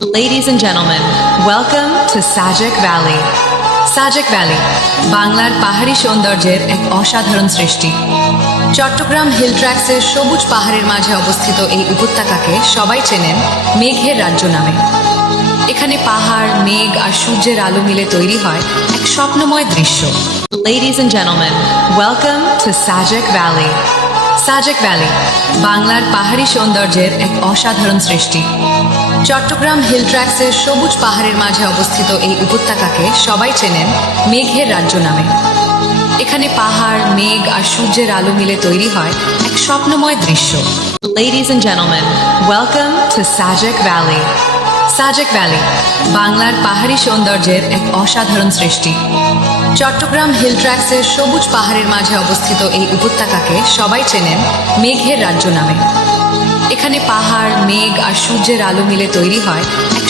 Ladies and gentlemen, welcome to Sajak Valley. Sajak Valley, বাংলার পাহাড়ি সৌন্দর্যের এক অসাধারণ সৃষ্টি। চট্টগ্রাম হিল ট্র্যাক্সের সবুজ পাহাড়ের মাঝে অবস্থিত এই উপত্যকাকে সবাই চেনেন মেঘের রাজ্য নামে। এখানে পাহাড়, মেঘ আর সূর্যের আলো মিলে তৈরি হয় এক স্বপ্নময় দৃশ্য। Ladies and gentlemen, welcome to Sajak Valley. Sajek valley, বাংলার পাহাড়ি সৌন্দর্যের এক অসাধারণ সৃষ্টি। চট্টগ্রাম হিল ট্র্যাক্সের সবুজ পাহাড়ের মাঝে অবস্থিত এই উপত্যকাকে সবাই চেনেন মেঘের রাজ্য নামে। এখানে পাহাড়, মেঘ আর সূর্যের আলো মিলে তৈরি হয় এক স্বপ্নময় দৃশ্য। Ladies and gentlemen, welcome to Sajak Valley. Sajek valley, বাংলার পাহাড়ি সৌন্দর্যের এক অসাধারণ সৃষ্টি। চট্টগ্রাম হিল ট্র্যাক্সের সবুজ পাহাড়ের মাঝে অবস্থিত এই উপত্যকাকে সবাই চেনেন মেঘের রাজ্য নামে। এখানে পাহাড়, মেঘ আর সূর্যের আলো মিলে তৈরি হয় এক